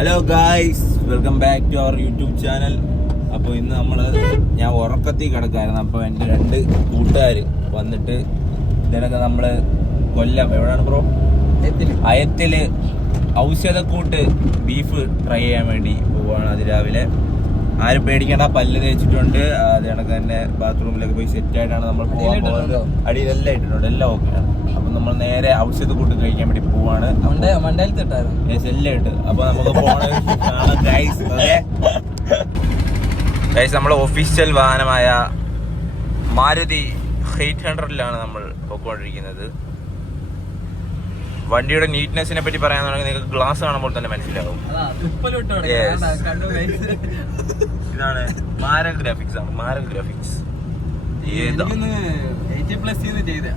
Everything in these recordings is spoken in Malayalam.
Hello guys welcome back to our YouTube channel അപ്പോൾ ഇന്ന് നമ്മൾ ഞാൻ ഉറക്കത്തിൽ കിടക്കായിരുന്നു. അപ്പോൾ എന്റെ രണ്ട് കൂട്ടുകാർ വന്നിട്ട് ഇതിനൊക്കെ നമ്മൾ കൊല്ലം എവിടെയാണ് ബ്രോ അയത്തിൽ ഔഷധക്കൂട്ട് ബീഫ് ട്രൈ ചെയ്യാൻ വേണ്ടി പോവാണ് അതിരാവിലെ ആരും പേടിക്കേണ്ട പല്ല് തേച്ചിട്ടുണ്ട്. അത് കണക്ക് തന്നെ ബാത്റൂമിലൊക്കെ പോയി സെറ്റ് ആയിട്ടാണ് നമ്മൾ പോകാൻ പോകുന്നത് അടിയിലെല്ലാം ഇട്ടിട്ടുണ്ട്. എല്ലാം ഓക്കെയാണ് നമ്മൾ നേരെ ഔഷധ കൂട്ട് കഴിക്കാൻ വേണ്ടി പോവാണ്. എല്ലാം അപ്പൊ നമുക്ക് ഗൈസ് നമ്മളെ ഒഫീഷ്യൽ വാഹനമായ മാരുതി എയ്റ്റ് ഹൺഡ്രഡിലാണ് നമ്മൾ പോയിക്കൊണ്ടിരിക്കുന്നത്. വണ്ടിയുടെ നീറ്റ്നെസ്സിനെ പറ്റി പറയാന്നുണ്ടെങ്കിൽ നിങ്ങൾക്ക് ഗ്ലാസ് കാണുമ്പോൾ തന്നെ മനസ്സിലാവും. ഇതാണ് മാരൽ ഗ്രാഫിക്സ് ആണ്. മാരൽ ഗ്രാഫിക്സ് ഏതാ? 80 plus ചെയ്ത്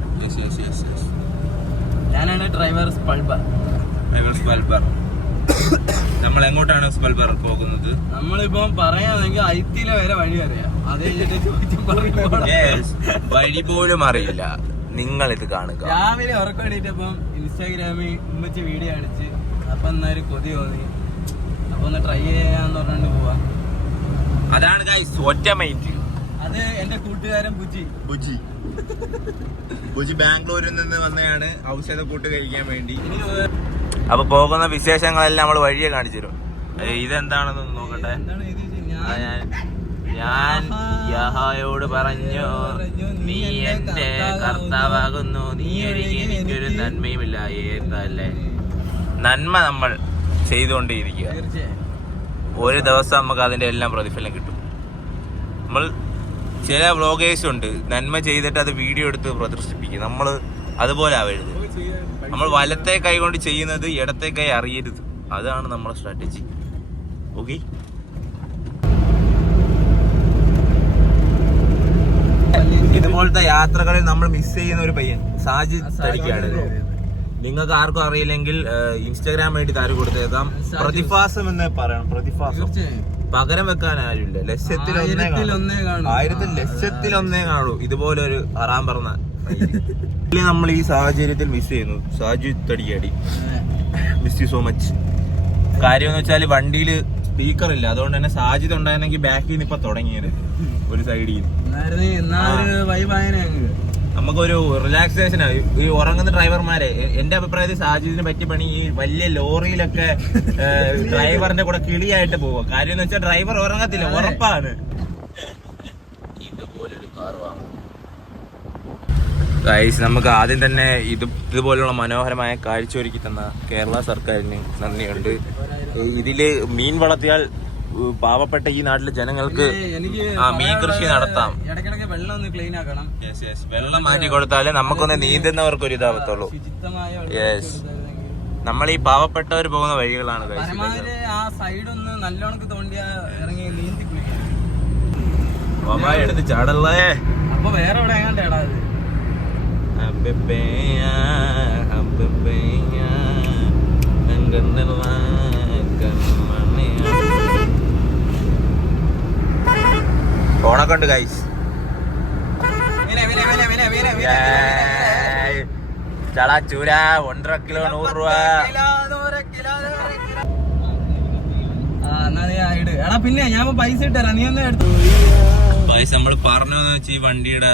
ഞാനാണ് ഡ്രൈവർ സ്പൾബർ ഡ്രൈവർ സ്പൾബർ നമ്മൾ എങ്ങോട്ടാണ് സ്പൽബർ പോകുന്നത്? നമ്മളിപ്പം പറയാണെങ്കിൽ ഐത്തിലെ വരെ വഴി അറിയാം. അത്. വഴി പോലും അറിയില്ല. നിങ്ങൾ ഇത് കാണുക. രാവിലെ ഉറക്കണിട്ടപ്പം ഇൻസ്റ്റാഗ്രാമിൽ ഉമ്മച്ച് വീഡിയോ അടിച്ച് അപ്പൊ എന്നൊരു കൊതി തോന്നി. അപ്പൊ ഒന്ന് ട്രൈ ചെയ്യാന്ന് പറഞ്ഞിട്ട് പോവാ. അതാണ് ഒറ്റ മൈൻഡ് അത് എന്റെ കൂട്ടുകാരൻ ബുജി. ബുജി. ബുജി ബാംഗ്ലൂരിൽ നിന്ന് വന്നതാണ് ഔഷധ കൂട്ട് കഴിക്കാൻ വേണ്ടി. അപ്പൊ പോകുന്ന വിശേഷങ്ങളെല്ലാം നമ്മൾ വഴിയെ കാണിച്ചു തരും. ഇതെന്താണെന്ന് നോക്കട്ടെ. ഞാൻ ഞാൻ ഞാൻ പറഞ്ഞു നീ എന്റെ കർത്താവാകുന്നു. നീ ഒരിക്കൽ എനിക്കൊരു നന്മയുമില്ല. ഏതല്ലേ നന്മ നമ്മൾ ചെയ്തുകൊണ്ടേയിരിക്കുക. ഒരു ദിവസം നമുക്ക് അതിന്റെ എല്ലാം പ്രതിഫലം കിട്ടും. നമ്മൾ ചില വ്ളോഗേഴ്സ് ഉണ്ട് നന്മ ചെയ്തിട്ട് അത് വീഡിയോ എടുത്ത് പ്രദർശിപ്പിക്കും. നമ്മൾ അതുപോലെ ആവരുത്. നമ്മൾ വലത്തെ കൈ കൊണ്ട് ചെയ്യുന്നത് ഇടത്തെ കൈ അറിയരുത്. അതാണ് നമ്മുടെ സ്ട്രാറ്റജി ഓക്കെ ഇതുപോലത്തെ യാത്രകളിൽ നമ്മൾ മിസ് ചെയ്യുന്ന ഒരു പയ്യൻ സാജിദ് തടിക്കാണ് നിങ്ങൾക്ക് ആർക്കും അറിയില്ലെങ്കിൽ ഇൻസ്റ്റാഗ്രാം വേണ്ടി താരം കൊടുത്തേക്കാം. പ്രതിഭാസം എന്ന് പറയണം പ്രതിഭാസം. പകരം വെക്കാൻ ആരുമില്ല. ലക്ഷത്തിൽ ഒന്നേ ആയിരത്തിൽ കാണൂ. ലക്ഷത്തിൽ ഒന്നേ കാണൂ. ഇതുപോലെ ഒരു അറാൻ പറഞ്ഞ നമ്മൾ ഈ സാഹചര്യത്തിൽ മിസ് ചെയ്യുന്നു. Saju Thadiyadi miss you so much കാര്യം എന്ന് വെച്ചാൽ വണ്ടിയിൽ സ്പീക്കർ ഇല്ല. അതുകൊണ്ട് തന്നെ സാജിത് ഉണ്ടായിരുന്നെങ്കിൽ ബാക്കിൽ നിന്ന് ഇപ്പൊ തുടങ്ങിയത്. ഒരു സൈഡിൽ നമുക്കൊരു റിലാക്സേഷൻ ഈ ഉറങ്ങുന്ന ഡ്രൈവർമാരെ എന്റെ അഭിപ്രായത്തിൽ സാജിദിന് പറ്റിയ പണി ഈ വലിയ ലോറിയിലൊക്കെ ഡ്രൈവറിന്റെ കൂടെ കിളിയായിട്ട് പോവുക കാര്യം എന്ന് വെച്ചാൽ ഡ്രൈവർ ഉറങ്ങത്തില്ല ഉറപ്പാണ്. ഗൈസ് നമുക്ക് ആദ്യം തന്നെ ഇത് ഇതുപോലുള്ള മനോഹരമായ കാഴ്ച ഒരുക്കി തന്ന കേരള സർക്കാരിന് നന്ദിയുണ്ട്. ഇതിൽ മീൻ വളർത്തിയാൽ പാവപ്പെട്ട ഈ നാട്ടിലെ ജനങ്ങൾക്ക് ആ മീൻ കൃഷി നടത്താം. ഇടയ്ക്കിടയ്ക്ക് വെള്ളം ഒന്ന് ക്ലീൻ ആക്കണം. യെസ് യെസ് വെള്ളം മാറ്റി കൊടുത്താലേ നമുക്കൊന്ന് നീന്തുന്നവർക്ക് ഒരു ഇതാവത്തുള്ളൂ. കൊടുത്തായിരുന്നെങ്കിൽ. നമ്മൾ ഈ പാവപ്പെട്ടവർ പോകുന്ന വഴികളാണ്. ആ സൈഡ് ഒന്ന് നല്ലോണക്ക് തോണ്ടി ഇറങ്ങി നീന്തി കുളിക്കാം മാമ എടുത്ത് ചാടല്ലേ? അപ്പൊ വേറെ എവിടെ എങ്ങാണ്ടാടാ അത് ഉണ്ട് ഗൈസ് ചളാ ചൂര ഒന്നര കിലോ നൂറ് രൂപ. എടാ പിന്നെ ഞാൻ പൈസ ഇട്ടാ നീ ഒന്ന് എടുത്തു പൈസ നമ്മൾ പറഞ്ഞു വെച്ച് ഈ വണ്ടിയുടെ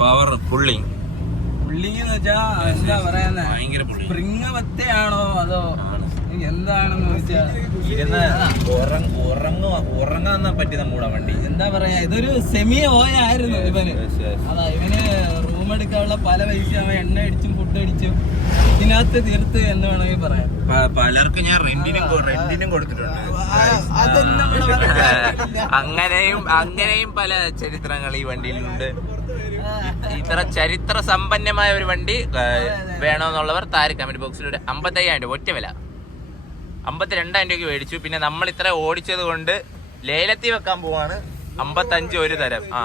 പവർ പുള്ളിങ് പുള്ളിങ് എന്ന് വെച്ചാ എന്താ പറയാ സ്പ്രിങ് വത്തയാണോ അതോ എന്താണെന്ന് വെച്ചാൽ ഇരുന്ന് ഉറങ്ങ ഉറങ്ങുക ഉറങ്ങാൻ പറ്റിയ നമ്മുടെ വണ്ടി. എന്താ പറയാ ഇതൊരു സെമി ഓയായിരുന്നു ഇവന്. Yes, yes. അതാ ഇവന് റൂം എടുക്കാനുള്ള പല പൈസ അവൻ എണ്ണ അടിച്ചും ഫുഡ് അടിച്ചും ഇതിനകത്ത് തീർത്ത് എന്ന് വേണമെങ്കിൽ പറയാം. പലർക്കും ഞാൻ റെന്റിനും റെന്റിനും കൊടുത്തിട്ടുണ്ട്. അങ്ങനെയും അങ്ങനെയും പല ചരിത്രങ്ങൾ ഈ വണ്ടിയിലുണ്ട് ഇത്ര ചരിത്ര സമ്പന്നമായ ഒരു വണ്ടി വേണമെന്നുള്ളവർ താര് കമന്റ് ബോക്സിൽ ഒരു അമ്പത്തയ്യായിരം രൂപ ഒറ്റ വില. അമ്പത്തിരണ്ടായിരം രൂപയ്ക്ക് മേടിച്ചു. പിന്നെ നമ്മൾ ഇത്ര ഓടിച്ചത് കൊണ്ട് ലേലത്തിൽ വെക്കാൻ പോവാണ്. അമ്പത്തഞ്ച് ഒരു തരം. ആ.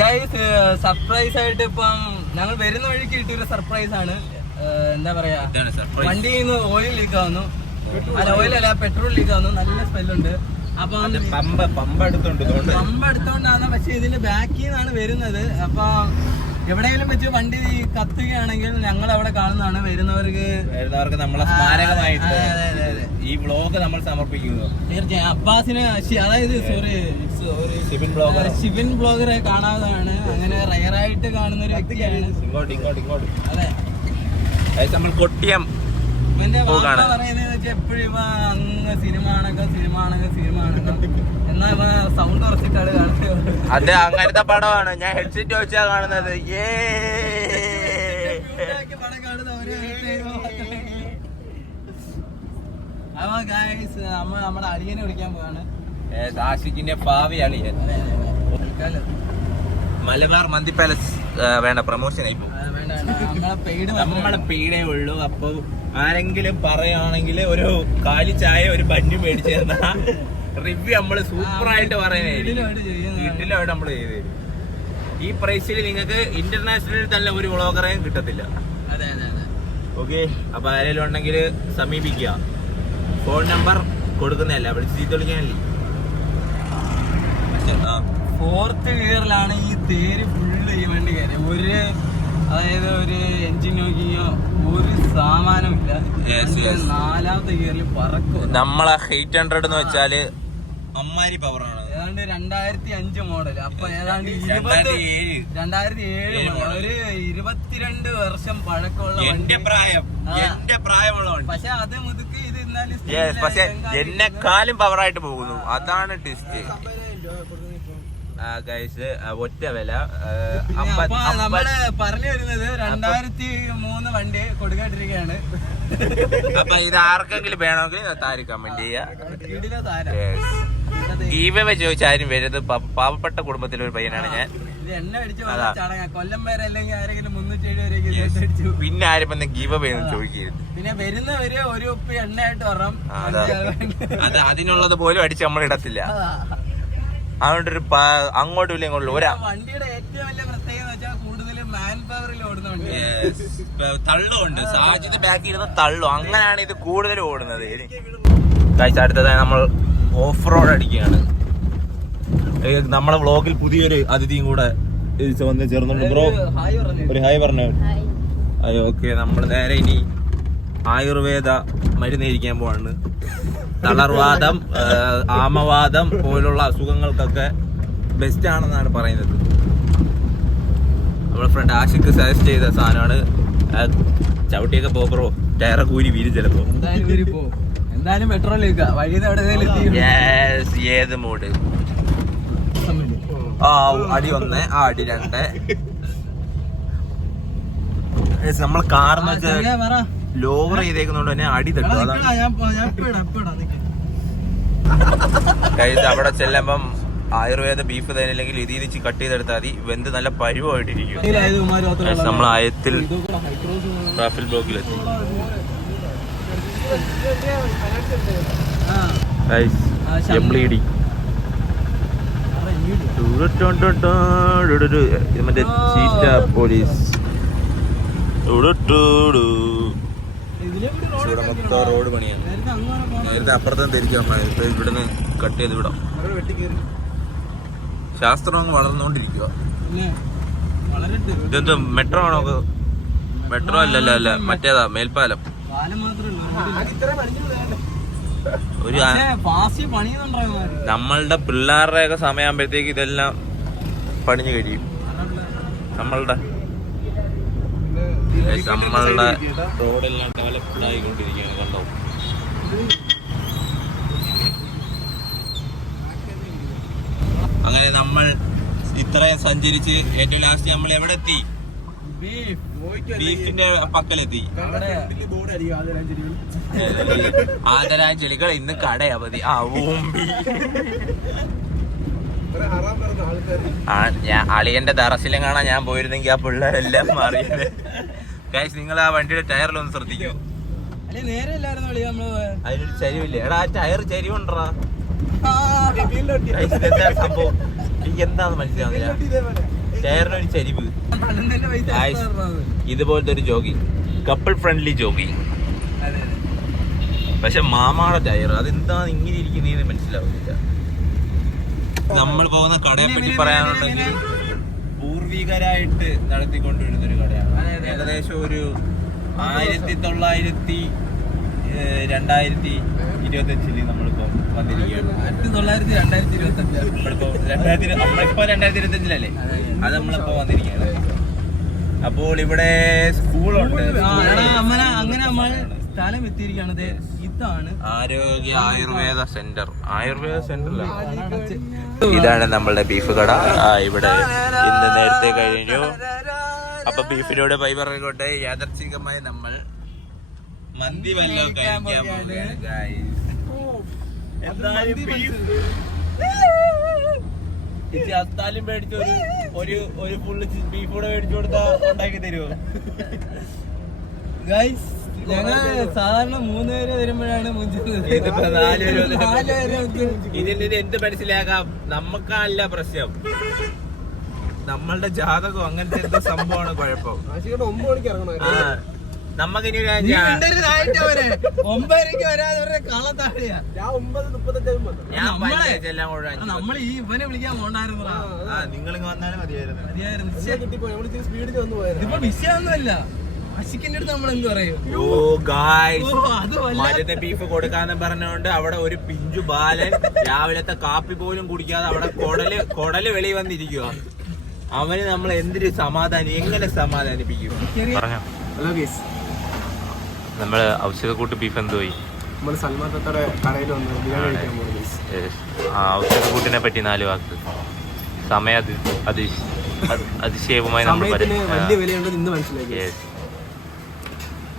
ഗൈസ് സർപ്രൈസ് ആയിട്ട് ഇപ്പം ഞങ്ങൾ വരുന്ന വഴിക്ക് കിട്ടിയൊരു സർപ്രൈസ് ആണ്. എന്താ പറയാ? വണ്ടി വണ്ടിയിൽ നിന്ന് ഓയിൽ ലീക്ക് ആവുന്നു. അല്ല ഓയിലല്ല പെട്രോൾ ലീക്ക് ആവുന്നു. നല്ല സ്മെല്ലുണ്ട് അപ്പം പമ്പ പമ്പ എടുത്തുണ്ട് പമ്പ് എടുത്തോണ്ടാണ്. പക്ഷെ ഇതിന്റെ ബാക്കിൽ നിന്നാണ് വരുന്നത്. അപ്പൊ എവിടെയെങ്കിലും വെച്ച് വണ്ടി കത്തുകയാണെങ്കിൽ ഞങ്ങൾ അവിടെ കാണുന്നതാണ്. വരുന്നവർക്ക് വരുന്നവർക്ക് നമ്മളെ സ്മാരകമായിട്ട്. ഈ ബ്ലോഗ് നമ്മൾ സമർപ്പിക്കുന്നു. തീർച്ചയായും. അബ്ബാസിന് അതായത് സോറി ഷിബിൻ ബ്ലോഗർ ശിവൻ ബ്ലോഗറെ കാണാതാണ് അങ്ങനെ റയറായിട്ട് കാണുന്ന ഒരു വ്യക്തിയാണ്. ഇങ്ങോട്ട് ഇങ്ങോട്ട് ഇങ്ങോട്ട്. അതെ. നമ്മൾ കൊട്ടിയം പോകാണ്. എപ്പോഴും സിനിമ സിനിമ സിനിമ എന്നാ സൗണ്ട് കുറച്ചിട്ടാണ് കാണുന്നത്. അത് അങ്ങനത്തെ പടമാണ്. ഞാൻ ഹെഡ്സെറ്റ് വെച്ചാ കാണുന്നത്. ഏ. അപ്പൊ ഗായ്സ് നമ്മൾ നമ്മുടെ അടിയനെ വിളിക്കാൻ പോവാണ്. ആഷിക്കിന്റെ ഭാവി അളിയൻ. തൽക്കാലം. മലബാർ മന്തി പാലസ് വേണ്ട പ്രൊമോഷൻ ആയി ആ, വേണ്ട, വേണ്ട. നമ്മളെ പെയ്ഡേ ഉള്ളൂ. അപ്പൊ ആരെങ്കിലും പറയുകയാണെങ്കിൽ ഒരു കാലി ചായ ഒരു ബന്നു മേടിച്ചു തന്ന റിവ്യൂ നമ്മൾ സൂപ്പർ ആയിട്ട് പറയുന്നേ. വീട്ടിലുമായിട്ട് വീട്ടിലായിട്ട് നമ്മൾ ചെയ്ത് തരും. ഈ പ്രൈസിൽ നിങ്ങൾക്ക് ഇന്റർനാഷണലിൽ തന്നെ ഒരു വ്ളോഗറേയും കിട്ടത്തില്ല. അതെ അതെ അതെ. ഓക്കെ? അപ്പൊ ആരെങ്കിലും ഉണ്ടെങ്കിൽ സമീപിക്കുക. ഫോൺ നമ്പർ കൊടുക്കുന്നതല്ല. വിളിച്ച് ചീത്ത വിളിക്കാനല്ലേ? ആ. ഫോർത്ത് ഗിയറിലാണ് ഈ തേര് ഫുള്ള് ഈ വണ്ടി കയറി ഒരു അതായത് ഒരു എഞ്ചിൻ നോക്കിയോ ഒരു സാമാനം ഇല്ല. നാലാമത്തെ ഗിയറിൽ പറക്കും. നമ്മളെ എയ്റ്റ് ഹൺഡ്രഡ് എന്ന് വെച്ചാൽ അമ്മാരി പവറാണ് ഏതാണ്ട് രണ്ടായിരത്തി അഞ്ച് മോഡൽ അപ്പൊ ഏതാണ്ട് ഇരുപത്തി രണ്ടായിരത്തി ഏഴ്. model. ഒരു ഇരുപത്തിരണ്ട് വർഷം പഴക്കമുള്ള എന്റെ വണ്ടി. പ്രായം. എന്റെ പ്രായമുള്ള പക്ഷെ അത് മുതുക്ക് ഇത് എന്നാലും പക്ഷെ എന്നെക്കാലും എന്നെക്കാളും പവറായിട്ട് പോകുന്നു. അതാണ് ടിസ്റ്റ് ഗൈസ് ഒറ്റ വില. നമ്മൾ പറഞ്ഞു വരുന്നത് രണ്ടായിരത്തി മൂന്ന് വണ്ടി കൊടുക്കാണ്ടിരിക്കുകയാണ്. അപ്പൊ ഇത് ആർക്കെങ്കിലും വേണമെങ്കിൽ താരി. കമന്റ് താരം ഗീവേ ചോദിച്ച ആരും വരുന്നത് പാവപ്പെട്ട കുടുംബത്തിലെ ഒരു പയ്യനാണ് ഞാൻ. കൊല്ലം വരെ അല്ലെങ്കിൽ ആരെങ്കിലും മുന്നൂറ്റി എഴുപത് പിന്നെ ആരും വന്ന് ഗീവ് ചോദിക്കരുത്. പിന്നെ വരുന്നവര് ഒരു ഉപ്പ് എണ്ണയായിട്ട് വരണം. അത്. അതിനുള്ളത് പോലും അടിച്ച് നമ്മൾ ഇടത്തില്ല. അതുകൊണ്ടൊരു ഒരു അങ്ങോട്ടും ഇല്ല. ഇങ്ങോട്ടും ഒരാ വണ്ടിയുടെ ഏറ്റവും വലിയ പ്രത്യേകത എന്ന് വെച്ചാൽ കൂടുതലും മാൻ പവറിൽ ഓടുന്ന വണ്ടി Yes. തള്ളുണ്ട്. സാജിത് ബാക്കിൽ ഇരുന്ന് തള്ളു. അങ്ങനെയാണ് ഇത് കൂടുതൽ ഓടുന്നത്. കാഴ്ച അടുത്തതായി നമ്മൾ ഓഫ് റോഡ് അടിക്കുകയാണ്. നമ്മളെ വ്ളോഗിൽ പുതിയൊരു അതിഥിയും കൂടെ വന്ന് ചേർന്നുണ്ട്. ബ്രോ ഒരു ഹായ് പറഞ്ഞു? അയ്യോ ഓക്കെ നമ്മൾ നേരെ ഇനി ആയുർവേദ മരുന്ന് ഇരിക്കാൻ പോവാണ്. തളർവാദം ആമവാദം പോലുള്ള അസുഖങ്ങൾക്കൊക്കെ ബെസ്റ്റ് ആണെന്നാണ് പറയുന്നത്. നമ്മുടെ ഫ്രണ്ട് ആഷിക്ക് സജസ്റ്റ് ചെയ്ത സാധനമാണ്. ചവിട്ടിയൊക്കെ പോ ബ്രോ ടയറ കൂരി വീര് ചിലപ്പോ. എന്തായാലും പെട്രോൾ ഏത് മൂഡ് ആ അടി ഒന്ന് ആ അടി രണ്ട്. നമ്മൾ കാർന്ന് വെച്ചാൽ ലോവർ ചെയ്തേക്കുന്നോണ്ട് തന്നെ അടി തട്ടും അതാണ് അവിടെ ചെല്ലുമ്പം ആയുർവേദ ബീഫ് തന്നില്ലെങ്കിൽ ഇതിൽ നിന്ന് കട്ട് ചെയ്തെടുത്താൽ മതി വെന്ത് നല്ല പരുവായിട്ടിരിക്കും. നമ്മൾ ആയത്തിൽ ട്രാഫിൽ. ബ്ലോക്കിലെത്തി മറ്റേ ചീറ്റ പോലീസ് ഇവിടെ മൊത്തം റോഡ് പണിയാണ് നേരത്തെ അങ്ങനെ തിരിച്ചാൽ മതി അപ്പുറത്തും ഇപ്പൊ ഇവിടുന്ന് കട്ട് ചെയ്ത് വിടാം. ശാസ്ത്രം അങ്ങ് വളർന്നുകൊണ്ടിരിക്കുക. ഇതെന്തോ മെട്രോ ആണോ മെട്രോ അല്ലല്ല അല്ല മറ്റേതാ മേൽപ്പാലം. ഒരു? നമ്മളുടെ പിള്ളേരുടെ ഒക്കെ സമയമാകുമ്പോഴത്തേക്ക് ഇതെല്ലാം പണിഞ്ഞു കഴിയും നമ്മളുടെ നമ്മളുടെ റോഡെല്ലാം ഡെവലപ്ഡ് ആയിക്കൊണ്ടിരിക്കുകയാണ് കണ്ടോ അങ്ങനെ നമ്മൾ ഇത്രയും സഞ്ചരിച്ച് ഏറ്റവും ലാസ്റ്റ് നമ്മൾ എവിടെ എത്തി. ബീഫിന്റെ പക്കലെത്തി. ആദരാഞ്ജലികൾ ഇന്ന് കട അവധി ആ ഞാൻ അളിയന്റെ ദറസിലും കാണാൻ ഞാൻ പോയിരുന്നെങ്കിൽ ആ പിള്ളേരെല്ലാം മാറിയത്. ഗൈസ് നിങ്ങൾ ആ വണ്ടിയുടെ ടയറിലൊന്ന് ശ്രദ്ധിക്കൂ. നേരെ അല്ലായിരുന്നു വിളി അതിനൊരു ചരിവില്ലേ? എടാ ആ ടയർ ചരിവുണ്ടറാ സംഭവം? എനിക്ക് എന്താന്ന് മനസ്സിലാവുന്നില്ല ടയറിനൊരു ചരിവ്. ഇതുപോലത്തെ ഒരു ജോഗിങ് കപ്പിൾ ഫ്രണ്ട്ലി ജോഗിങ്. പക്ഷെ മാമാടെ ടയർ അതെന്താ ഇങ്ങനെ ഇരിക്കുന്നതെന്ന് മനസ്സിലാവുന്നില്ല. നമ്മൾ പോകുന്ന കടയെ പറ്റി പറയാനുണ്ടെങ്കിൽ പൂർവികരായിട്ട് നടത്തിക്കൊണ്ടിരുന്ന ഒരു കടയാണ്. ഏകദേശം ഒരു ആയിരത്തി തൊള്ളായിരത്തി രണ്ടായിരത്തി ഇരുപത്തഞ്ചിൽ നമ്മളിപ്പോ വന്നിരിക്കുകയാണ്. ആയിരത്തി തൊള്ളായിരത്തി രണ്ടായിരത്തി ഇരുപത്തി അഞ്ച് നമ്മളിപ്പോ രണ്ടായിരത്തി നമ്മളിപ്പോ രണ്ടായിരത്തി ഇരുപത്തഞ്ചിലല്ലേ? അത് നമ്മളിപ്പോ വന്നിരിക്കുകയാണ്. അപ്പോൾ ഇവിടെ സ്കൂളുണ്ട്. അങ്ങനെ നമ്മൾ സ്ഥലം എത്തിയിരിക്കുകയാണ്. ആരോഗ്യ ആയുർവേദ സെന്റർ. ആയുർവേദ സെന്റർ ഇതാണ് നമ്മളുടെ ബീഫ് കട. ഇവിടെ ഇന്ന് നേരത്തെ കഴിഞ്ഞു. അപ്പൊ ബീഫിനോട് പൈ പറഞ്ഞുകൊണ്ട് യാദർച്ഛികമായി നമ്മൾ മന്തി വല്ലതും കഴിക്കാൻ. ഇച്ചി അത്താലും മേടിച്ച് ഒരു ഒരു ഒരു ഫുള്ള് ബീഫ് കൂടെ മേടിച്ചു കൊടുത്താ ഉണ്ടാക്കി തരുമോ ഗൈസ് ഞങ്ങൾ സാധാരണ മൂന്ന് പേര് വരുമ്പോഴാണ് മുഞ്ചുന്നത്. ഇതിപ്പോ വന്നിട്ട് ഇതിൽ നിന്ന് എന്ത് മനസ്സിലാക്കാം? നമുക്കല്ല പ്രശ്നം. നമ്മളുടെ ജാതകം അങ്ങനത്തെ എന്തോ സംഭവമാണ് കുഴപ്പം? ആ. നമുക്കിനി ഒരു ഒമ്പതരക്ക് വരാതെ അവരെ. കാണത്താഴെയാ ഞാൻ നമ്മളെ- പഞ്ചായത്ത് എല്ലാം നമ്മൾ ഈ ഇവനെ വിളിക്കാൻ പോണ്ടായിരുന്നു ആ നിങ്ങൾ വന്നാലും മതിയായിരുന്നു. ഇതിപ്പോ വിഷയമൊന്നുമല്ല. അശിക്കിന്റെ അടുത്ത് നമ്മൾ എന്ത് പറയും? ഓ ഗായ്സ് മരുന്ന് ബീഫ് കൊടുക്കാന്ന് പറഞ്ഞോണ്ട് അവിടെ ഒരു പിഞ്ചു ബാലൻ രാവിലത്തെ കാപ്പി പോലും കുടിക്കാതെ അവിടെ കൊടൽ കൊടൽ വെളി വന്നിരിക്കുക അവന് നമ്മൾ എന്തൊരു സമാധാനം എങ്ങനെ സമാധാനിപ്പിക്കും? ഹലോ ഗീസ് നമ്മൾ ഔഷധക്കൂട്ട് ബീഫ് എന്ത് പോയി? നമ്മൾ സൽമാൻ തത്തയുടെ കടയിൽ വന്ന് ബിരിയാണി കഴിക്കാൻ പോകുന്നു ആ ഔഷധക്കൂട്ടിനെ പറ്റി നാല് വാക്ക്. സമയ അതി അതി അതിശയവുമായി നമ്മൾ വലിയ വിലയുണ്ടെന്ന് ഇന്ന് മനസ്സിലാക്കി.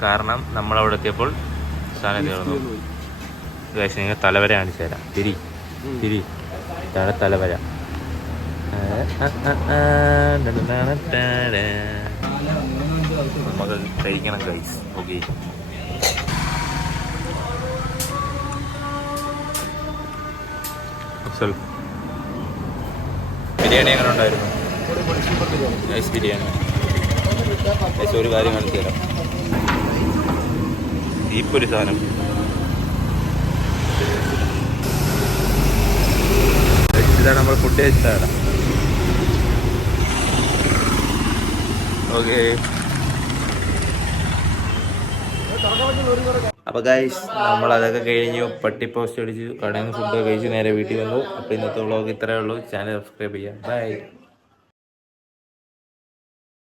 കാരണം നമ്മൾ അവിടെ എത്തിയപ്പോൾ സാധനം തീർന്നു ഗൈസ് നിങ്ങൾ തലവര കാണിച്ചു തരാം. തിരി തിരി. ഇതാണ് തലവര. നമുക്ക് കഴിക്കണം ഗൈസ് ഓക്കെ ബിരിയാണി എങ്ങനെ ഉണ്ടായിരുന്നു? നൈസ് ബിരിയാണി. നൈസ് ഒരു കാര്യം കാണിച്ചു തരാം. ഈപ്പൊരു സാധനം. ഇതാണ് നമ്മൾ ഫുഡ് കഴിച്ചതാണ് ഓക്കെ അപ്പോൾ ഗൈസ് നമ്മൾ അതൊക്കെ കഴിഞ്ഞു. പട്ടി പോസ്റ്റ് അടിച്ചു കടയിൽ നിന്ന് ഫുഡ് കഴിച്ച്. നേരെ വീട്ടിൽ വന്നു. അപ്പോൾ ഇന്നത്തെ വ്ളോഗ് ഇത്രയേ ഉള്ളൂ. ചാനൽ സബ്സ്ക്രൈബ് ചെയ്യാം. ബൈ